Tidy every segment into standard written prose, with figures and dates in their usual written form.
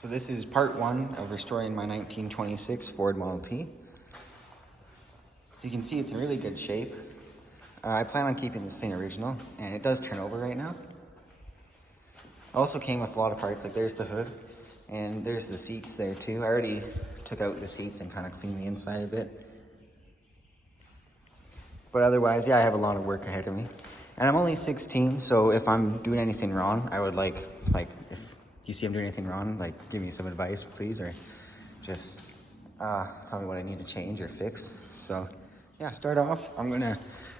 So this is part one of restoring my 1926 Ford Model T. So you can see it's in really good shape. I plan on keeping this thing original, and it does turn over right now. It also came with a lot of parts, like there's the hood, and there's the seats there too. I already took out the seats and kind of cleaned the inside a bit. But otherwise, yeah, I have a lot of work ahead of me. And I'm only 16, so if I'm doing anything wrong, I would like if you see I'm doing anything wrong, like give me some advice, please, or just tell me what I need to change or fix. So yeah, start off, I'm gonna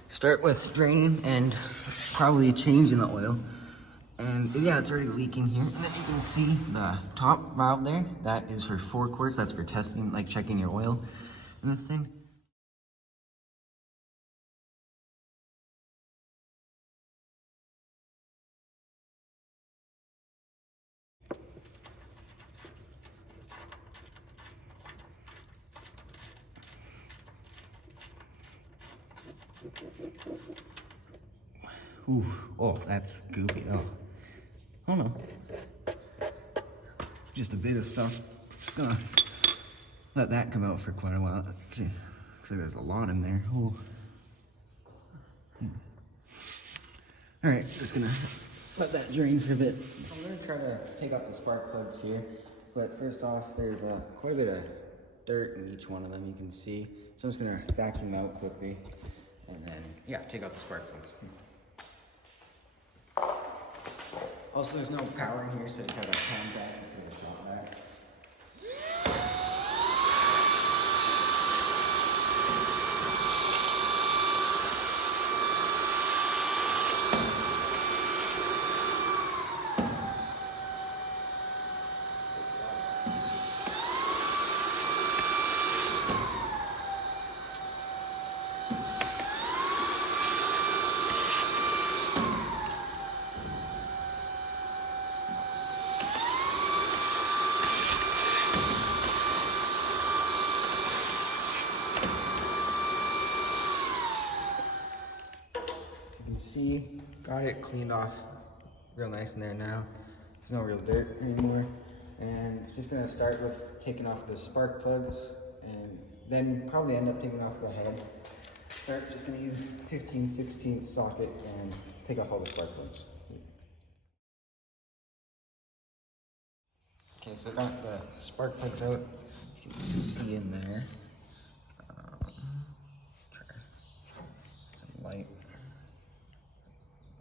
start with draining and probably changing the oil. And yeah, it's already leaking here. And then you can see the top valve there, that is for 4 quarts. That's for testing, like checking your oil in this thing. Ooh, oh, that's goopy. Oh no. Just a bit of stuff. Just gonna let that come out for quite a while. Gee, looks like there's a lot in there. Oh. All right, just gonna let that drain for a bit. I'm gonna try to take out the spark plugs here, but first off, there's quite a bit of dirt in each one of them, you can see. So I'm just gonna vacuum out quickly, and then, yeah, take out the spark plugs. Also, there's no power in here, so just have a hand back instead of a shot back. See, got it cleaned off real nice in there now. There's no real dirt anymore. And just gonna start with taking off the spark plugs and then probably end up taking off the head. Just gonna use 15/16 socket and take off all the spark plugs. Okay, so I got the spark plugs out. You can see in there. Try some light.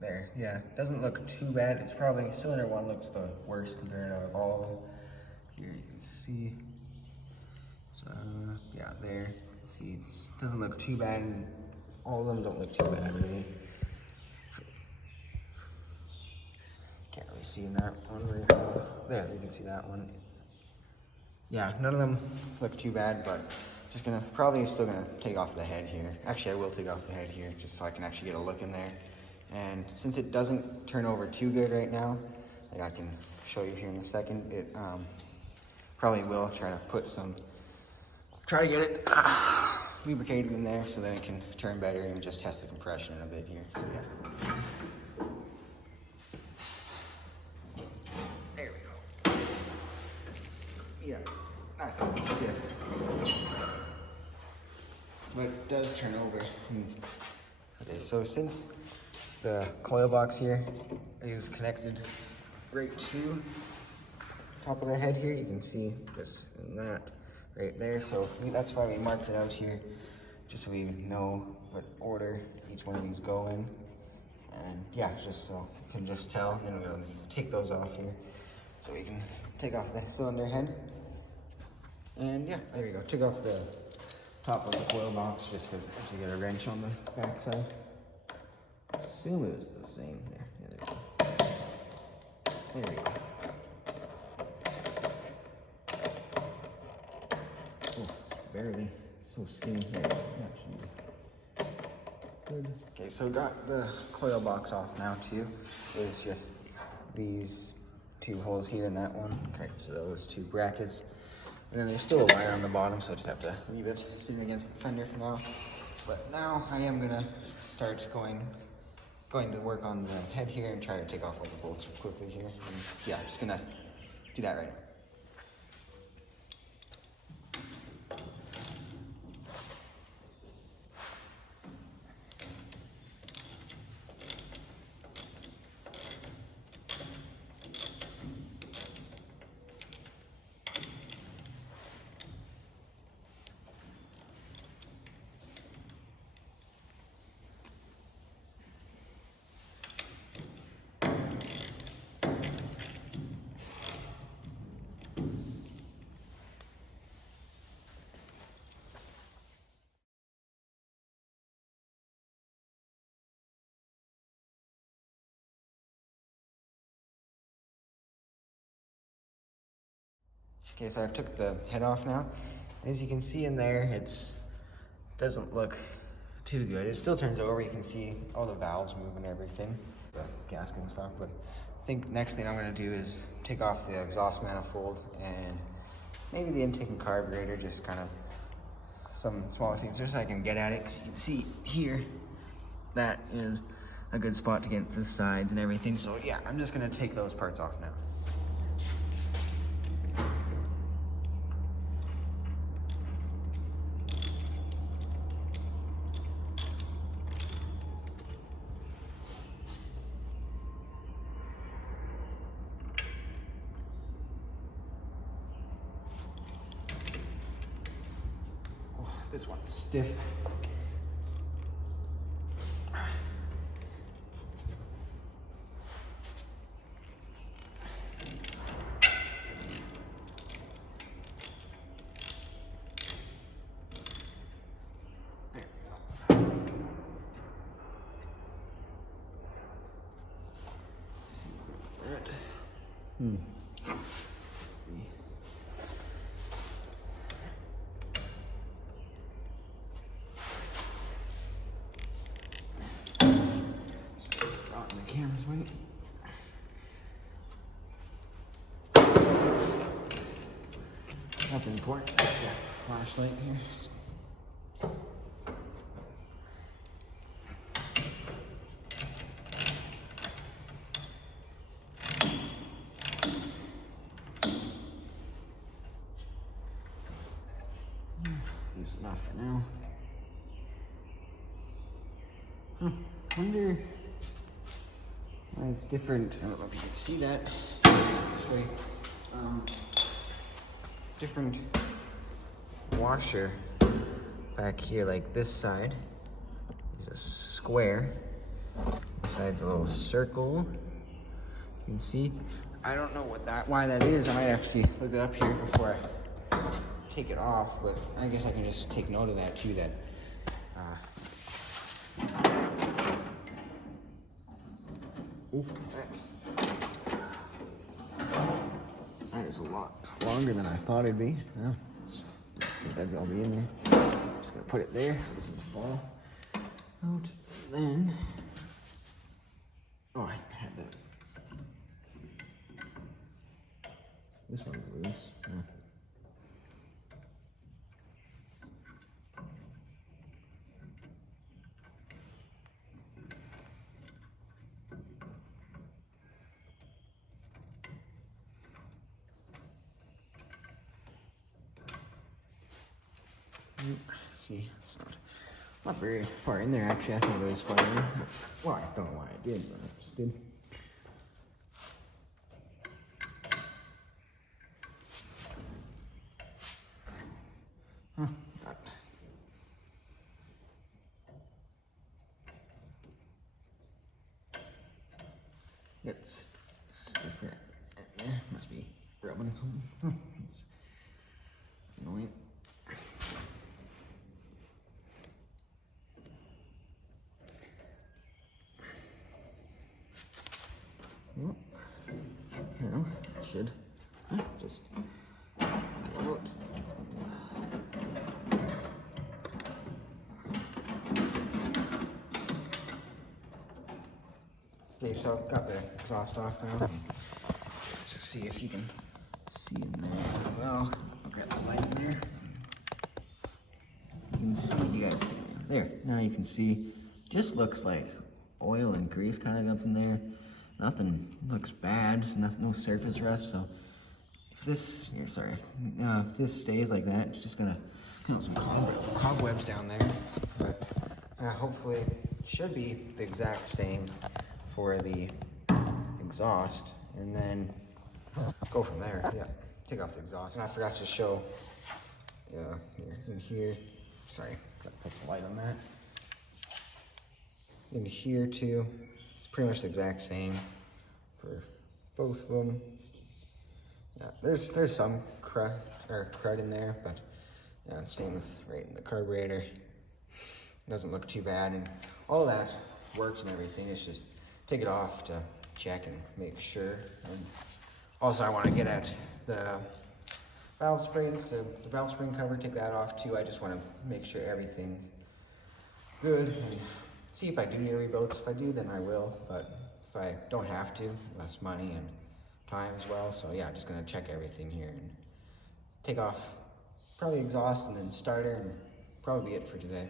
There, yeah, doesn't look too bad. It's probably, cylinder 1 looks the worst compared out of all of them. Here you can see, so yeah, there, see, it doesn't look too bad, and all of them don't look too bad, really. Can't really see in that one very well. There, you can see that one. Yeah, none of them look too bad, but just probably still gonna take off the head here. Actually, I will take off the head here, just so I can actually get a look in there. And since it doesn't turn over too good right now, like I can show you here in a second, it probably will try to get it lubricated in there so then it can turn better, and just test the compression in a bit here. So yeah. There we go. Yeah, I thought it was good. But it does turn over. Okay, so since the coil box here is connected right to the top of the head here, you can see this and that right there. So that's why we marked it out here, just so we know what order each one of these go in. And yeah, just so you can just tell. Then we'll take those off here, so we can take off the cylinder head. And yeah, there we go. Took off the top of the coil box just because I actually got a wrench on the back side. Assume it was the same there. Yeah, there we go. Oh, barely. So skinny here. Good. Okay, so got the coil box off now too. It's just these 2 holes here and that one. Okay, so those 2 brackets. And then there's still a wire on the bottom, so I just have to leave it sitting against the fender for now. But now I am gonna start going to work on the head here and try to take off all the bolts quickly here. And yeah, I'm just gonna do that right now. Okay, so I've took the head off now. As you can see in there, it doesn't look too good. It still turns over. You can see all the valves move and everything, the gasket and stuff. But I think next thing I'm going to do is take off the exhaust manifold and maybe the intake and carburetor, just kind of some smaller things just so I can get at it. Because you can see here, that is a good spot to get to the sides and everything. So yeah, I'm just going to take those parts off now. This one's stiff. The camera's right. Nothing important. Got a flashlight here. Use enough for now. Wonder why it's different. I don't know if you can see that. Actually, different washer back here. Like this side is a square. This side's a little circle. You can see. I don't know why that is. I might actually look it up here before I take it off. But I guess I can just take note of that too. That. That is a lot longer than I thought it'd be. Well, that'd all be in there. Just gonna put it there so it doesn't fall out. Then, oh, I had that. This one's loose. Yeah. See, it's not very far in there actually. I think it was far in. Well, I don't know why I did, but I just did. Huh, it's different. There must be rubbing something. It's annoying. Well, I should just get out. Okay, so I've got the exhaust off now. Just see if you can see in there. Well, I'll get the light in there. You can see, you guys can. There, now you can see. Just looks like oil and grease kind of up in there. Nothing looks bad, so no surface rust. So if this, if this stays like that, it's just gonna some cobwebs down there. But hopefully, it should be the exact same for the exhaust, and then go from there. Yeah, take off the exhaust. And I forgot to show. In here. Sorry, gotta put some light on that. In here too. It's pretty much the exact same for both of them. Yeah, there's some crud in there, but yeah, same with right in the carburetor. Doesn't look too bad, and all that works and everything. It's just take it off to check and make sure. And also, I want to get at the valve springs, the valve spring cover, take that off too. I just want to make sure everything's good and see if I do need to rebuild. If I do, then I will, but if I don't have to, less money and time as well. So yeah, I'm just gonna check everything here and take off probably exhaust and then starter, and probably be it for today.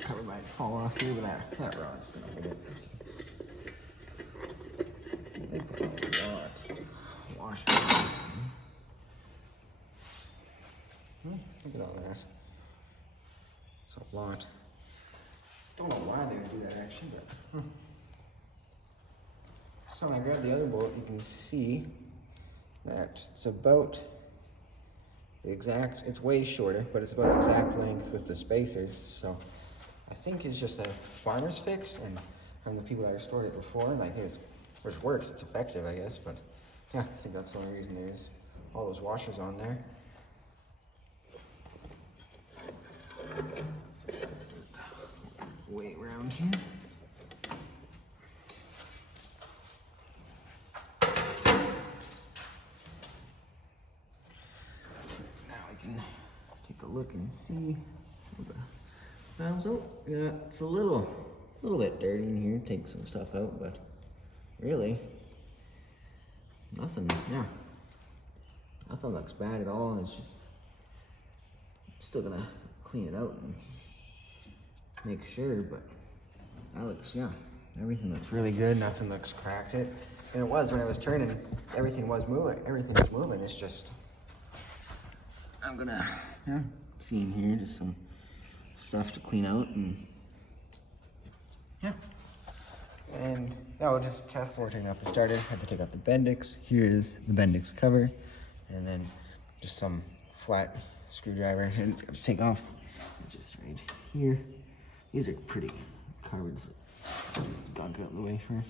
Cover might fall off here, but that rod's gonna hold it. They put a lot wash. Look at all that. It's a lot. Don't know why they would do that actually, but So when I grab the other bolt, you can see that it's about the exact, it's way shorter, but it's about the exact length with the spacers. So I think it's just a farmer's fix, and from the people that restored it before, like which works, it's effective, I guess, but yeah, I think that's the only reason there's all those washers on there. Way around here. Now I can take a look and see the valves. Oh, yeah, it's a little bit dirty in here. Take some stuff out, but really, nothing. Yeah, nothing looks bad at all. It's just still gonna clean it out and make sure, but that looks, yeah, everything looks really good. Nothing looks cracked. And it was, when I was turning, everything was moving. Everything was moving. It's just, I'm gonna, yeah, see in here just some stuff to clean out, and yeah. And yeah, we'll just chat forward, taking off the starter. Have to take off the Bendix. Here is the Bendix cover, and then just some flat screwdriver, and it's got to take off just right here. These are pretty covered, so gunk out of the way first.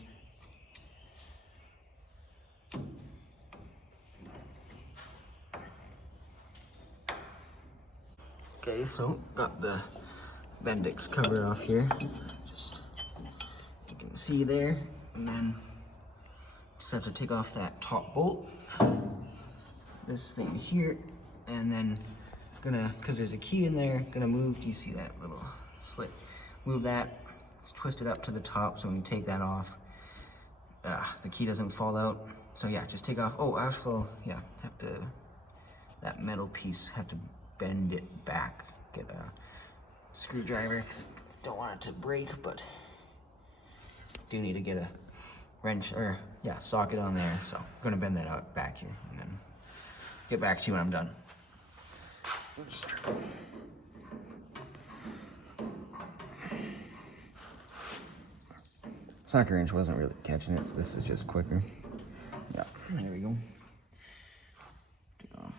Okay, so got the Bendix cover off here. Just, you can see there, and then just have to take off that top bolt, this thing here, and then gonna, cause there's a key in there, gonna move, do you see that little slit? Move that, twist it up to the top, so when you take that off, the key doesn't fall out. So yeah, just take off. Oh, also, yeah, have to, that metal piece, have to bend it back, get a screwdriver, cause don't want it to break, but do need to get a wrench, or yeah, socket on there. So I'm gonna bend that out back here, and then get back to you when I'm done. Socket wrench wasn't really catching it, so this is just quicker. Yeah, there we go. Take off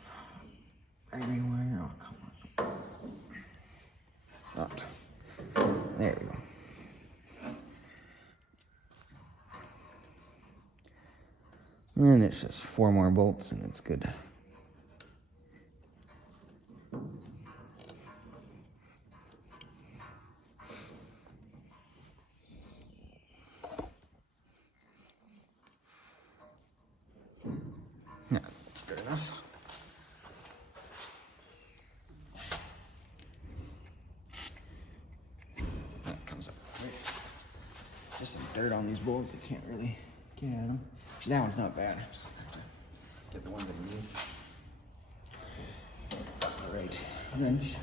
everywhere. Oh, come on. Stopped. There we go. And it's just 4 more bolts and it's good. Yeah, that's good enough. That comes up right. Just some dirt on these bolts. I can't really get at them. Actually, that one's not bad. Just have to get the one beneath. All right, wrench.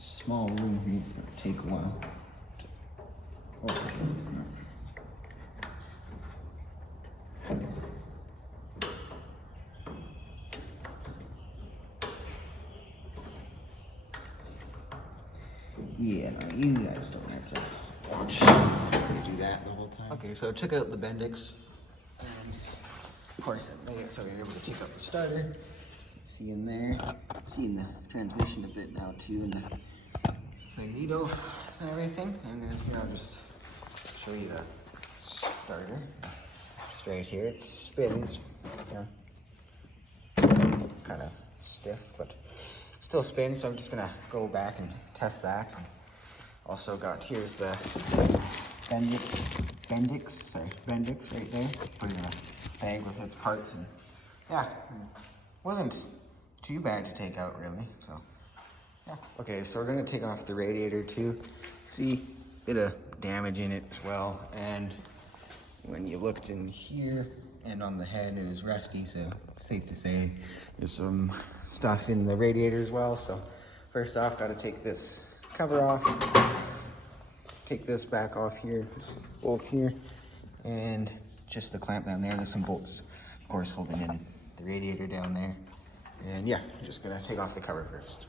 Small room here, it's gonna take a while. Yeah, no, you guys don't have to watch me do that the whole time. Okay, so I took out the Bendix, and of course it made it so you're able to take out the starter. See in there, seeing the transmission a bit now too, and the magneto and everything. And then here I'll just show you the starter. Just right here, it spins. Yeah, kind of stiff, but still spins. So I'm just gonna go back and test that. And also got here's the Bendix right there. Put in a bag with its parts, and yeah, wasn't too bad to take out really. So yeah. Okay, so we're gonna take off the radiator too. See, bit of damage in it as well, and when you looked in here and on the head, it was rusty. So safe to say there's some stuff in the radiator as well. So first off, got to take this cover off, take this back off here, this bolt here, and just the clamp down there. There's some bolts, of course, holding in the radiator down there. And yeah, I'm just gonna take off the cover first.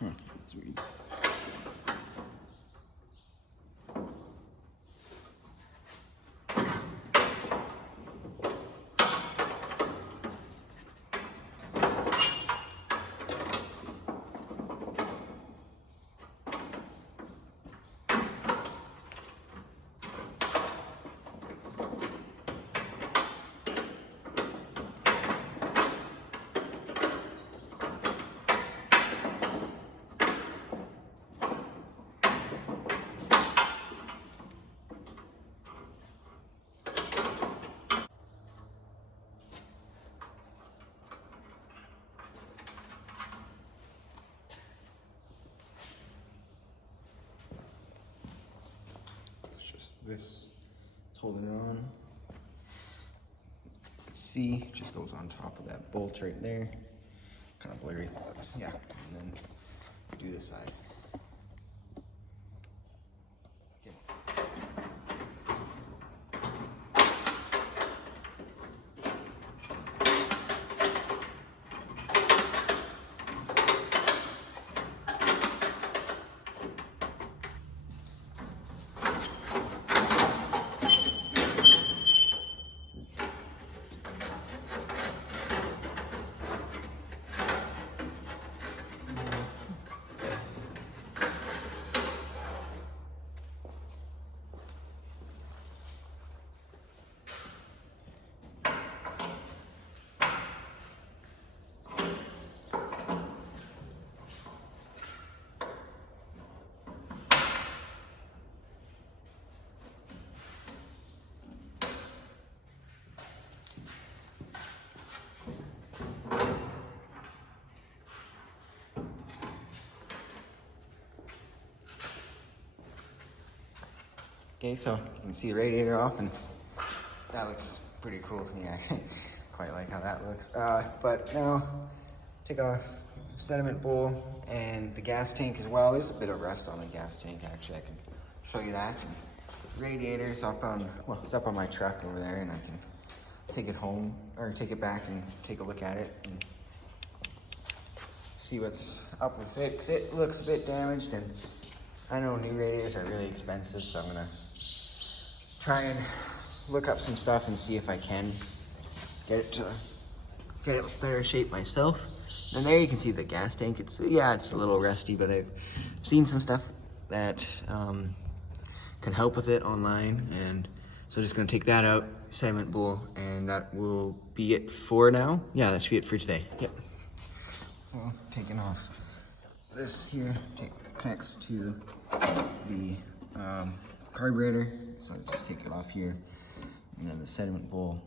That's weird. Just this, it's holding it on. See, it just goes on top of that bolt right there. Kind of blurry, but yeah. And then do this side. Okay. Okay, so you can see the radiator off, and that looks pretty cool to me. I quite like how that looks. But now, take off the sediment bowl and the gas tank as well. There's a bit of rust on the gas tank, actually. I can show you that. And the radiator's up on, well, it's up on my truck over there, and I can take it home, or take it back and take a look at it and see what's up with it, because it looks a bit damaged, and I know new radiators are really expensive, so I'm gonna try and look up some stuff and see if I can get it in better shape myself. And there you can see the gas tank. It's a little rusty, but I've seen some stuff that can help with it online, and so just gonna take that out, sediment bowl, and that will be it for now. Yeah, that should be it for today. Yep. So taking off this here connects to the carburetor, so just take it off here. And then the sediment bowl,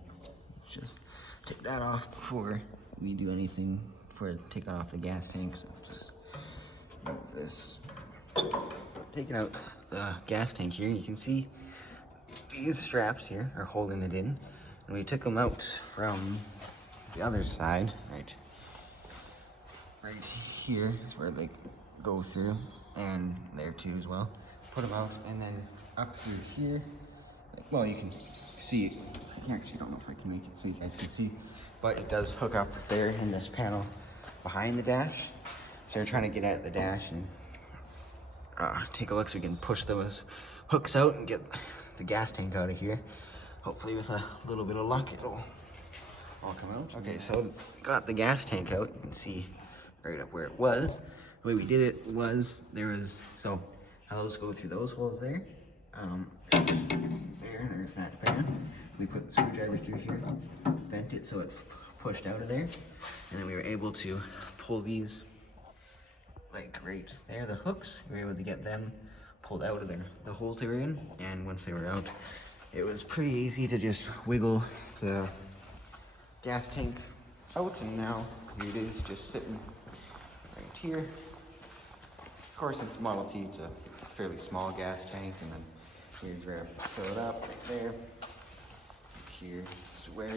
just take that off before we do anything for taking off the gas tank. So just remove this. Taking out the gas tank here, you can see these straps here are holding it in. And we took them out from the other side, right here is where they go through, and there too as well. Put them out, and then up through here, well, you can see, I don't know if I can make it so you guys can see, but it does hook up there in this panel behind the dash. So we're trying to get at the dash and take a look so we can push those hooks out and get the gas tank out of here. Hopefully with a little bit of luck, it'll all come out. Okay, so got the gas tank out. You can see right up where it was. The way we did it was, so how those go through those holes there. There's that pan. We put the screwdriver through here, bent it so it pushed out of there, and then we were able to pull these, like right there, the hooks. We were able to get them pulled out of the holes they were in, and once they were out, it was pretty easy to just wiggle the gas tank out, and now here it is, just sitting right here. Of course, it's Model T, it's a fairly small gas tank, and then here's where I fill it up, right there. Here is where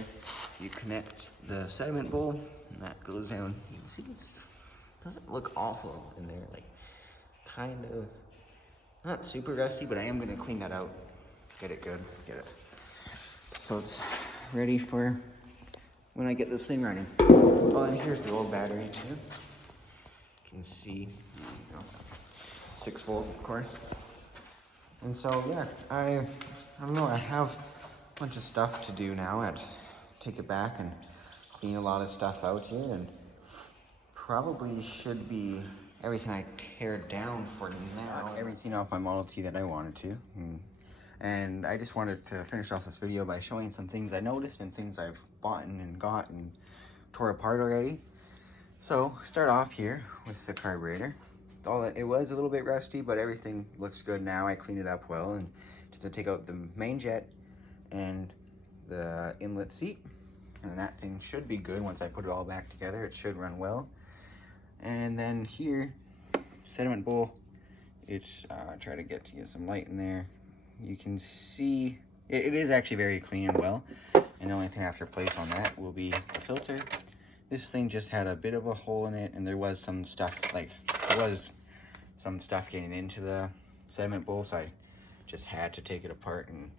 you connect the sediment bowl, and that goes down. You can see it doesn't look awful in there, like kind of not super rusty, but I am gonna clean that out, get it good, so it's ready for when I get this thing running. Oh, and here's the old battery too. You can see, 6 volt, of course. And so yeah, I don't know, I have a bunch of stuff to do now. Take it back and clean a lot of stuff out here, and probably should be everything I tear down for now. Everything off my Model T that I wanted to. And I just wanted to finish off this video by showing some things I noticed and things I've bought and got and tore apart already. So start off here with the carburetor. It was a little bit rusty, but everything looks good now. I cleaned it up well, and just to take out the main jet and the inlet seat, and that thing should be good. Once I put it all back together, it should run well. And then here, sediment bowl, it's try to get some light in there. You can see it is actually very clean and well, and the only thing I have to replace on that will be the filter. This thing just had a bit of a hole in it, and there was some stuff, getting into the sediment bowl, so I just had to take it apart and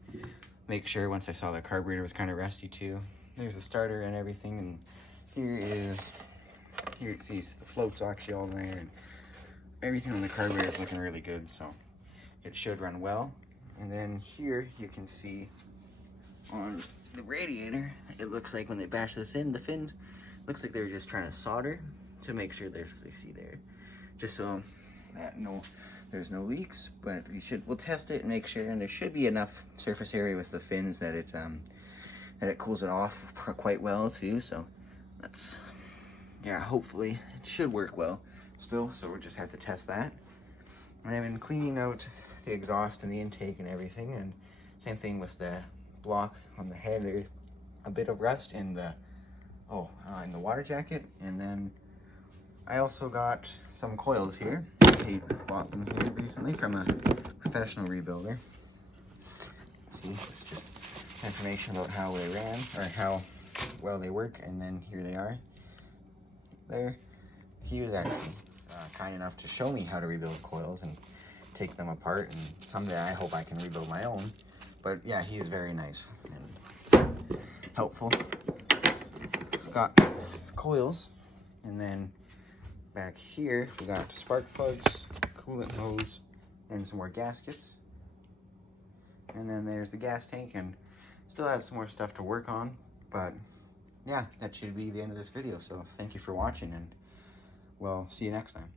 make sure. Once I saw the carburetor was kind of rusty too. There's the starter and everything, and here it sees the floats actually all there, and everything on the carburetor is looking really good, so it should run well. And then here you can see on the radiator, it looks like when they bash this in, the fins, looks like they were just trying to solder to make sure they see there, just so that there's no leaks. But we'll test it and make sure, and there should be enough surface area with the fins that it cools it off quite well too. So that's, yeah, hopefully it should work well still. So we'll just have to test that. And I've been cleaning out the exhaust and the intake and everything, and same thing with the block on the head. There's a bit of rust in the water jacket. And then I also got some coils here. I bought them here recently from a professional rebuilder. See, it's just information about how they ran, or how well they work, and then here they are. There, he was actually kind enough to show me how to rebuild coils and take them apart, and someday I hope I can rebuild my own. But yeah, he is very nice and helpful. It's got coils, and then back here we got spark plugs, coolant hose, and some more gaskets. And then there's the gas tank, and still have some more stuff to work on. But yeah, that should be the end of this video. So thank you for watching, and we'll see you next time.